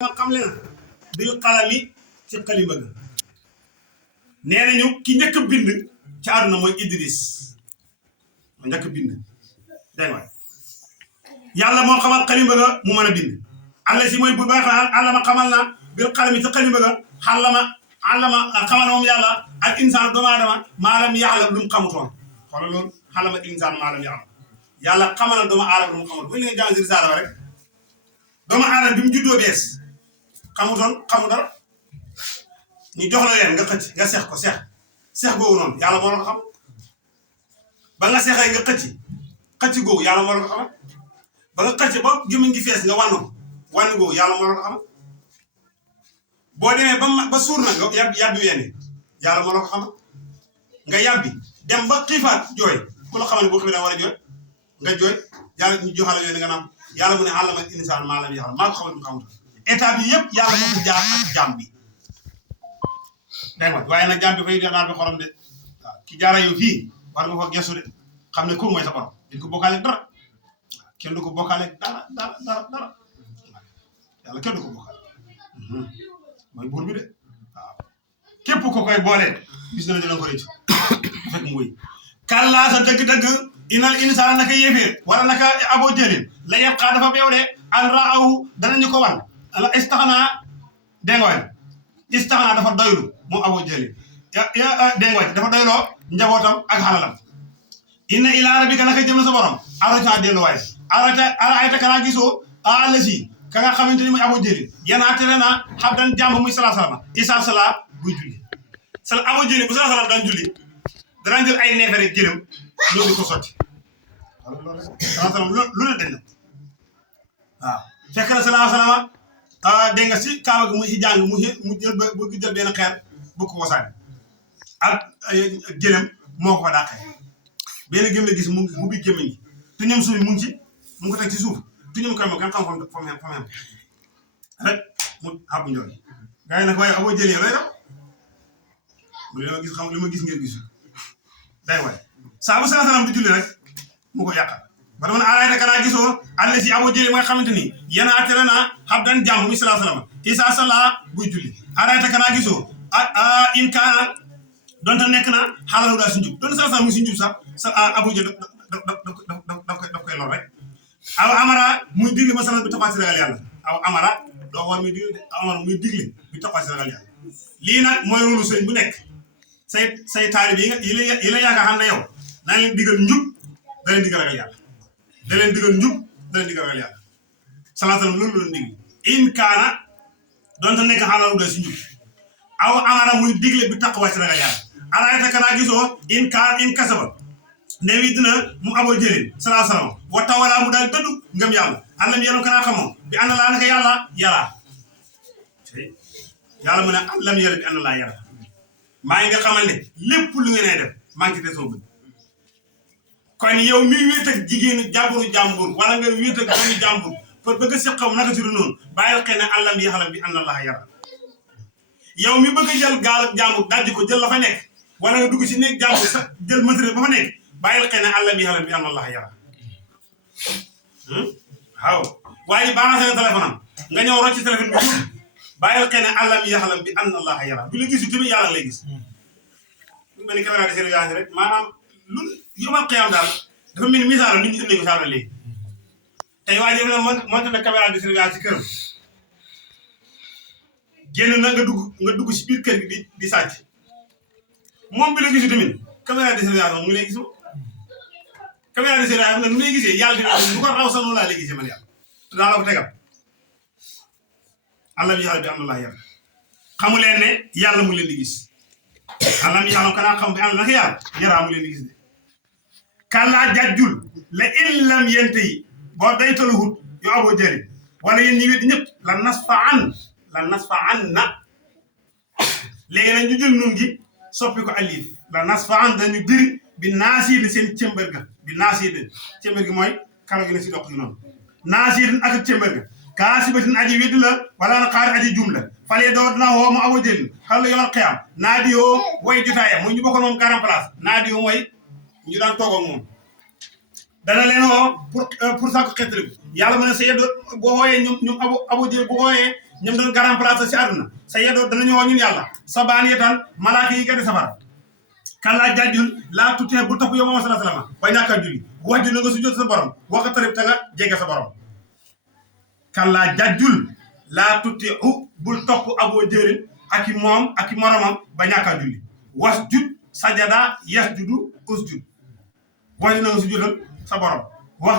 ma xam le na bil xalami ci xalima ga nee nañu ki njëkk a bind ci àdduna mooy Idris ma njëkk a bind dégg nga yàlla moo xamal xalima ga mu mën a bind alla si mooy bu baax allama xamal na bil xalami ci xalima ga allama xamal moom yàlla ak insaan doomu aadama maalam yàlla lu mu xamutoon xoolal loolu xalama insaan maalam yàlla xamal doomu aadama lu mu xamutoon bu ñu leen jàng si risaala rek doomu aadama bi mu juddoo bees xamu dara ñu jox la leen nga xëcc nga seex ko seex googu noonu yàlla moo la ko xam ba nga seexee nga xëcc googu yàlla moo la ko xam ba nga xëcc ba gémmiñ gi fees nga wànn googu yàlla moo la ko xam boo demee ba suur na nga yàbbi wenn yàlla moo la ko xam nga yàbbi dem ba xiifaat jooy ku la xamal ne boo xam ne da war a jooy nga jooy yàlla ñu joxala wenn nga naan yàlla mu ne àllama insaan maa lam yaxlam maa ko xamal mu xamut état bi yëpp yàlla moo ko jaar ak jaam bi dégg nga waaye nag jaam bi fay daal bi xorom de waaw ki jaara yow fii war nga ko gestu de xam ne kooku mooy sa borom duñ ko bokkaale dara kenn du ko bokkaale dara yàlla kenn du ko bokkaale mooy buur bi de waaw képp ko koy boolee bis na dina ko rëcc fekk mu wéy kàllaa sa dëgg-dëgg inal insaan naka yéeféer wala naka aboo jëlin la yeb xaa dafa beew de an raawu danañu ko wan la istaxnaa dégg nga istaxnaa dafa doylu moom aboo jëlin dégg nga dafa doyloo njabootam ak xalalam inna ilaa rabbika naka jëm na sa borom arota delluwaay araayta kanaa gisoo alasi ka nga xamante ni muy aboo jëlin yanaa tere na xam dan jàmb muy salaa salama isa sala buy julli aboo jëlin bu salaa salama daan julli danañ jël ay neefere gëlëm loolu di ko sotti salaa salama lu ne dañ na waaw fekk na salaa salama dégg nga si kaaba gi mu si jàng mu jël benn xeer bu ko wasaani ak gëlëm moo ko fa dàqee benn gëm la gis mu bi gémmiñ gi te ñoom suuf mu ngi ko teg ci suuf te ñoom koy moom kan xam fa mu xem rek mu xabu njool gars yi nag waaye aboo jëlee looy daw mu li ma gis xam li ma gis ngeen gisul day waay saa bu salaa salaam di julli rek mu ko yàqal ba dama ne araayta kanaa gisoo àll si aboo jëlee mooy xamante ni yéen a tere naa xam dan jàmm muy salaa salaam isa sala buy julli araayta kanaa gisoo in kaana donte nekk na xaalal daal si njub donte salaa salaam muy si njub sax sa aboo jël daf koy lor rek aw amara muy digle ma salaa bi taxaw si ragal yàlla aw amara doo war muy digle amara muy digle bi taxaw si ragal yàlla lii nag mooy rôle sëriñ bu nekk say taalib yi la yaakaar xam ne yow naa leen digal njub da leen digal ragal yàlla da leen digal njub da leen digal ragal yàlla salaa salaam loolu la leen digle in kaana donte nekk xaalal daal si njub aw amara muy digle bi taxaw si ragal yàlla araayta kanaa gisoo in kasaba ne wi dina mu aboo jëlin salaa salaam wa tawala mu daal dëddu ngëm yàlla àllam yaram kanaa xamoo bi ànd laa naka yàlla mu ne àllam yàlla bi ànd laa yàlla maa ngi nga xamal ne lépp lu ngeen def maa ngi ci sama bët kon yow mi wéet ak jigéenu jàmbur wala nga wéet ak doomu jàmbur pour bëgg a seqam naka si noonu bàyyil xëy ne àllam yàlla bi ànd laa yàlla yow mi bëgg a jël gaal ak jàmbur dajji ko jël la fa nekk wala nga dugg si néeg jàmbur sax jël matériel ba fa nekk bàyyil xëy ne àllam yàlla bi ànd laa yàlla waaw waaye baax na seen téléphone am nga ñëw rocc ci téléphone bi bàyyil xëy ne àllam yàlla bi ànd laa yàlla bu la gis yu tamit yàlla lay gis lu mel ni caméra de surveillance rek maanaam lu yomal xiyam daal dafa mel ni misaal nit ñi indi misaal la léegi tey waa ji ne monté na caméra de surveillance ci këram génn na nga dugg si biir kër gi di sàcc moom bi la gis yu tamit caméra de surveillance moom mu ngi lay gis caméra de surveillance nag nu lay gisee yàlla dina lu ko raw sax noonu laa lay gisee man yàlla te daa la ko tegal àllam yàlla bi am na laa yàlla xamu leen ne yàlla mu leen di gis àllam yàlla kanaa xam bi am na naka yàlla yaraa mu leen di gis de kàllaa jàjjul la in lam yente yi boo day taluhut yu aboo jëri wala yéen ñi wéddi ñëpp la nasfa an na léegi nag ñu jël nun gi soppi ko alif la nasfa an dañu diri bi naasiidi seen cëmbër ga bi naasiidi cëmbër gi mooy karo gi la si doq gi noonu naasiidi ak cëmbër ga kaasibatin aji wedd la wala na xaari aji jum la falee doo dina woo mu aboo jëlin xal la yomal xiyam naa di yoo way jotaaya muy ñu bokkoon moom garan place naa di yoo mooy ñu daan toog ak moom dana leen woo pour sàkku xettali yàlla mën a sa yedd boo xooyee ñoom abo jël bu xooyee ñoom doon garan place si àdduna sa yedoo danañu woo ñun yàlla sabaan yetaan malaaka yi gadi safara kàllaa jàjjul laa tutee bu topp yow Muhammad sallallahu alayhi wasallam ba ñàkk a julli wax di na nga sujjóot sa borom waxa tarib ta nga jege sa borom kàllaa jàjjul laa tutee bul topp aboo jërin ak i moom ak i moromam ba ñàkk a julli was jud sajada yas judu usjud wax di na nga sujjóotal sa borom wax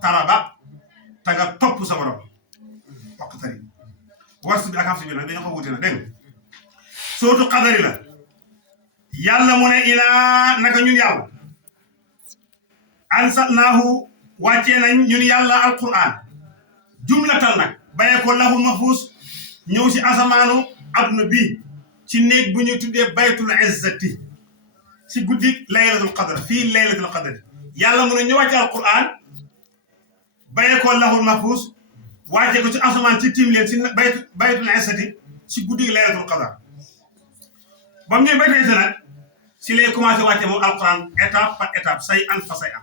taraba ta nga topp sa borom wax tari was bi ak xam si bi nag dañoo ko wuute na dégg nga sootu xadari la yàlla mu ne inaa naka ñun yàlla ansatnaahu wàccee nañ ñun yàlla alquran jumlatal nag bayee ko lahul mahfuus ñëw si asamaanu adduna bii ci néeg bu ñuy tuddee baytul izzati si guddi laylatul qadr fii laylatul qadr yàlla mu ne ñu wàcce alquran bayee ko lahul mahfuus wàccee ko ci asamaan ci tiim leen si baytul izzati si guddi laylatul qadr ba mu ñëwee ba tey nag si lay commencé wàcce moom alquran étape par étape say an fa say an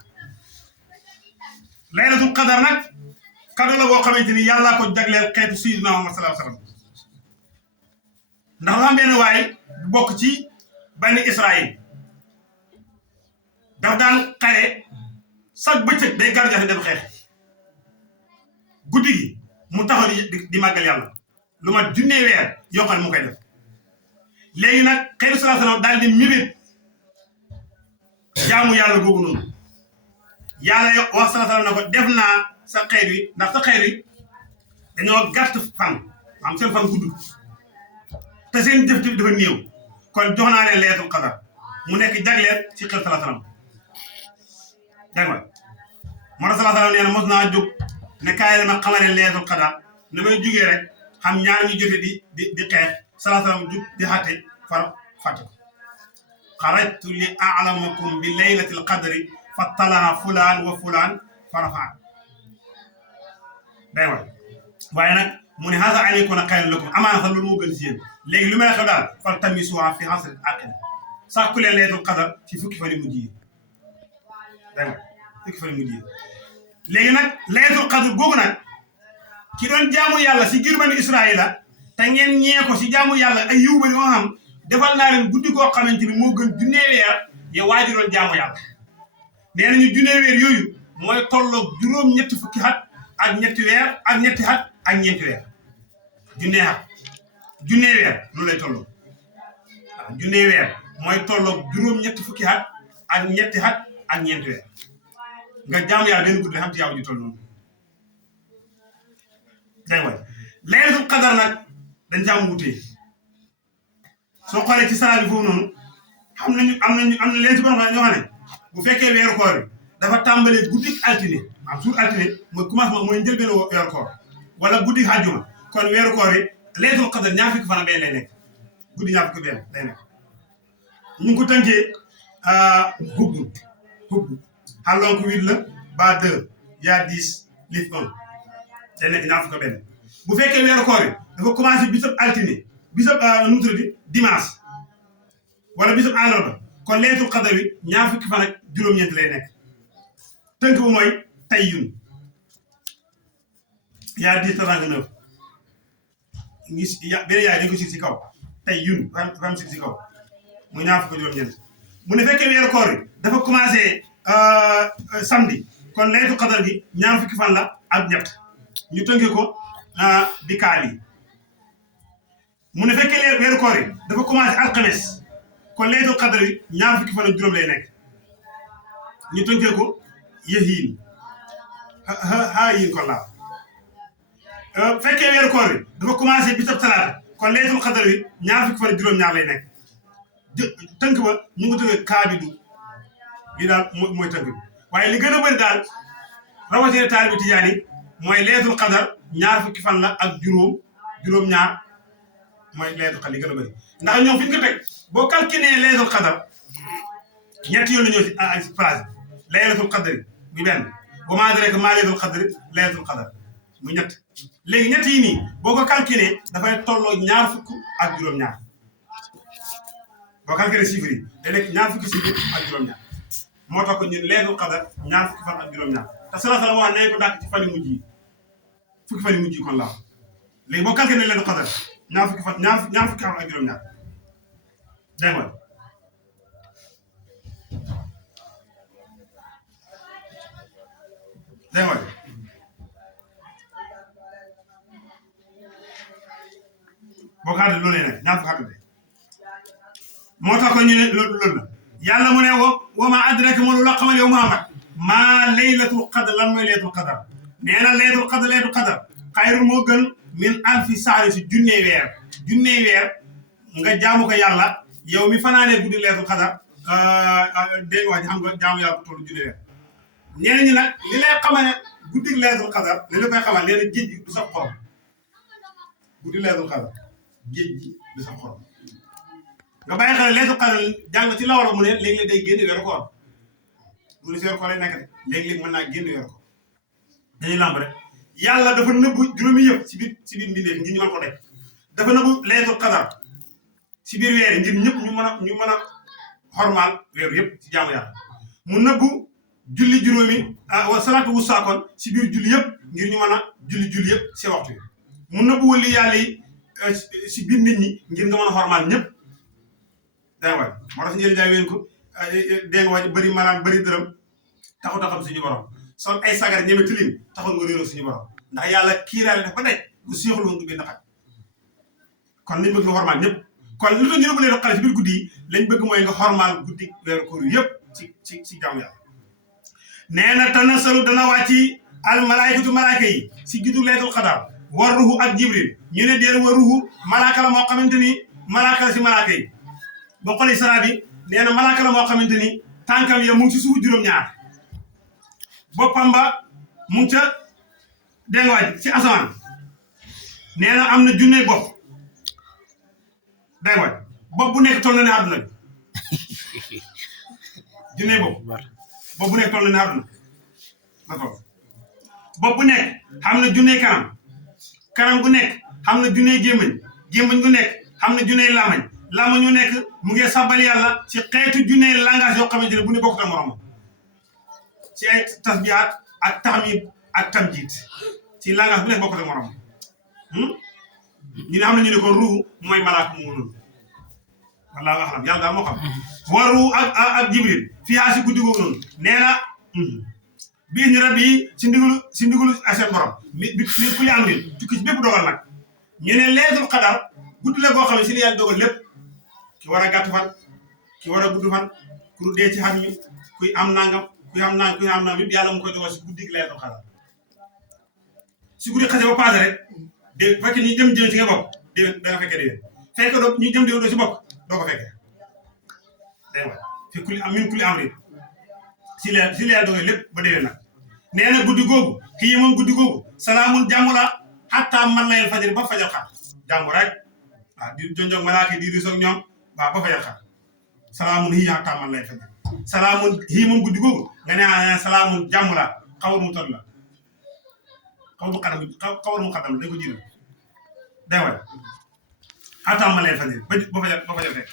laylatul qadar nag kado la boo xamante ni yàllaa ko jagleel xeetu sayyidina Muhammad sallallahu alayhi wasallam ndax la am benn waay bu bokk ci bani Israël daf daan xare chaque bëccëg day gargaxe dem xeex guddi gi mu taxaw di màggal yàlla lu ma junnee weer yoo xam ne mu koy def léegi nag xeetu sallallahu alayhi wasallam daal di mébét jaamu yàlla googu noonu yàlla wax sallallahu alayhi wasallam ne ko def naa sa xeet wi ndax sa xeet wi dañoo gàtt fan am seen fan gudd te seen jëf dafa néew kon jox naa leen laylatul qadar mu nekk jagleel ci xeetu sallallahu alayhi wasallam dégg nga moo tax sallallahu alayhi wasallam nee na mos naa jóg ne kaay la ma xamal leen laylatul qadar ne may jugee rek xam ñaar ñu jote di xeex sallallahu alayhi wasallam jug di xatte far fàtte ko xarajtu li a'lamakum bi laylatil qadri fattalaha fulaan wa fulaan farafaan day wa waaye nag mu ne hasa alaykum xayrun lakum amaana sax loolu moo gën si yéen léegi lu mel ne xew daal fal tamisuha fi asril aqil sàkku leen laylatul qadar ci fukki fan yi mujj yi day wa fukki fan yi mujj yi léegi nag laylatul qadr googu nag ki doon jaamu yàlla si giir bani Israayila te ngeen ñee ko si jaamu yàlla ay yiw bari moo xam defal naa leen guddi koo xamante ni moo gën junnee weer ya waaji doon jaamu yàlla nee nañu junnee weer yooyu mooy tolloog juróom-ñetti fukki at ak ñetti weer ak ñetti at ak ñeenti weer junnee weer noonu lay tolloo waaw junnee weer mooy tolloog juróom-ñetti fukki at ak ñetti at ak ñeenti weer nga jaamu yàlla benn guddi xam ci yaaw ji toll noonu day way laylatul qadar nag dañ ci am wutee soo xoolee ci salaat bi foofu noonu am na leen ci borom xam ñoo xam ne bu fekkee weeru koor bi dafa tàmbalee guddi altine maanaam suur altine mooy commencement mooy njëlbeen weeru koor wala guddi àjjuma kon weeru koor yi laylatul qadar ñaar fukki fan benn lay nekk guddi ñaar fukki benn lay nekk ñu ngi ko tënkee hubbu xàllonk 8 la ba 2 yaa 10 lif 1 day nekk ñaar fukki benn bu fekkee weeru koor yi dafa commencé bisab altine bisab nu mu tudd dimanche wala bisab àllarba kon laylatul qadar bi ñaar fukki fan ak juróom-ñeent lay nekk tënk bu mooy tayyun yaa 10 39 benn yaay dañ ko si kaw tayyun dafa am si kaw muy ñaar fukki juróom-ñeent mu ne fekkee weeru koor bi dafa commencé samedi kon laylatul qadar gi ñaar fukki fan la ak ñett ñu tënkee ko di kaali mu ne fekkee weeru koor yi dafa commencé alxames kon laylatul qadr yi ñaar fukki fan ak juróom lay nekk ñu tënkee ko yahiin kon laa fekkee weeru koor yi dafa commencé bisab talaata kon laylatul qadr yi ñaar fukki fan ak juróom-ñaar lay nekk tënk ba ñu ngi tënkee kaabidu lii daal mooy tënk bi waaye li gën a bëri daal rawatina taalibi tijaani mooy laylatul qadar ñaar fukki fan la ak juróom-ñaar mooy laylatul qadar li gën a bëri ndax ñoom fi ñu ko teg boo calculé laylatul qadar ñetti yoon la ñëw si place bi laylatul qadar bi benn wa maa adraaka maa laylatul qadar laylatul qadar muy ñett léegi ñett yi nii boo ko calculé dafay tolloo ñaar fukk ak juróom-ñaar boo calculé chiffre yi day nekk ñaar fukki chiffre ak juróom-ñaar moo tax ko ñun laylatul qadar ñaar fukki fan ak juróom-ñaar te sallallahu alayhi wa sallam wax nañ ko dàq ci fan yu mujj yi fukki fan yi mujj yi kon laaw léegi boo calculé leen xadar ñaar fukki fan ñaar fukki fan ak juróom-ñaar dégg nga dégg nga boo ko xaatee loolu nag ñaar fukki xaatee moo tax ko ñu ne loolu la yàlla mu ne wa ma adraka ma lu la xamal yow Muhammad maa laylatul qadr lan mooy laylatul qadr nee na laylatul qadr xayru moo gën min alfi sahri si junnee weer nga jaamu ko yàlla yow mi fanaanee guddi laylatul qadr dégg nga wax xam nga jaamu yàlla bu tollu junnee weer ñeneen ñi nag li lay xamal ne guddi laylatul qadr li la koy xamal nee na géej gi du sax xorom guddi laylatul qadr géej gi du sax xorom nga bàyyi xel laylatul qadr jàng ci lawra mu ne léeg-léeg day génn weeru koor mu ne si weeru koor lay nekk de léeg-léeg mën naa génn weeru koor dañuy lamb rek yàlla dafa nëbbu juróomi yëpp ci biir mbindeef ngir ñu mën ko def dafa nëbbu laylatul qadr ci biir weer yi ngir ñëpp ñu mën a xormaal weeru yëpp ci jaamu yàlla mu nëbbu julli juróomi wa salaatu wusta kon ci biir julli yëpp ngir ñu mën a julli yëpp si waxtu yi mu nëbbu wali yàlla yi si biir nit ñi ngir nga mën a xormaal ñëpp dégg nga moo tax njëriñ jaay ween ko dégg nga waaj bëri maanaam bëri dërëm taxut a xam suñu borom sol ay sagar ñeme tilim taxul nga réeroo suñu borom ndax yàlla kiiraale def ba tey bu seexul woon du benn xaj kon lañ bëgg nga xormaal ñëpp kon lu tax ñu ne bu leen xale si biir guddi yi lañ bëgg mooy nga xormaal guddi weeru koor yëpp ci jaamu yàlla nee na tanasalu dana wàcci al malaykatu malaaka yi si guddi laylatul qadar war ruhu ak jibril ñu ne déer war ruhu malaaka la moo xamante ni malaaka la si malaaka yi boo xoolee sara bi nee na malaaka la moo xamante ni tànkam ya mu ngi si suuf juróom-ñaar boppam ba mu ngi ca dégg nga waaj ci asamaan nee na am na junne bopp dégg nga waaj bopp bu nekk toll na ne àdduna bi junne bopp bu nekk toll na ne àdduna d'accord bopp bu nekk xam na junne kanam gu nekk xam na junne gémmañ gu nekk xam na junne lamañ ñu nekk mu ngi sabal yàlla ci xeetu junne langage yoo xamante ne bu ne bokk na moromam ci ay tasbihaat ak tahmid ak tamjid ci langage bu nekk bokk na moromam ñu ne xam na ñu ne ko ruuhu mooy malaaka mu noonu wallaahu a'lam yàlla daal moo xam wa ruuhu ak jibril fii si guddi googu noonu nee na bii ñu rab yi si ndigalu seen borom bi ku li am rin tukki ci bépp dogal nag ñu ne laylatul qadar guddi la boo xam ne si li yàlla dogal lépp ki war a gàtt fan ki war a gudd fan ku dee ci xam mi kuy am nangam kuy am nangam yëpp yàlla mu koy dogal si guddi gi laylatul qadar si guddi xase ba passé rek de fekk ñu jëm ci nga bokk déwén da nga fekkee déwén fekk doo ñu jëm déwén doo si bokk doo ko fekkee dégg nga fi ku li am min ku li am rin si la yàlla dogal lépp ba déwén nag nee na guddi googu kii moom guddi googu salaamun jàmm la xattaa man layel fajar ba fajar xar jàmm rek waaw di jonjog malaaka di risoog ñoom waaw ba fajar xar salaamun hii xattaa man layel fajar salaamun hii moom guddi googu nga ne salaamun jàmm la xawar mu tol la xawar mu xadam dañ ko jiital day way xattaa man layel fajar ba fajar fekk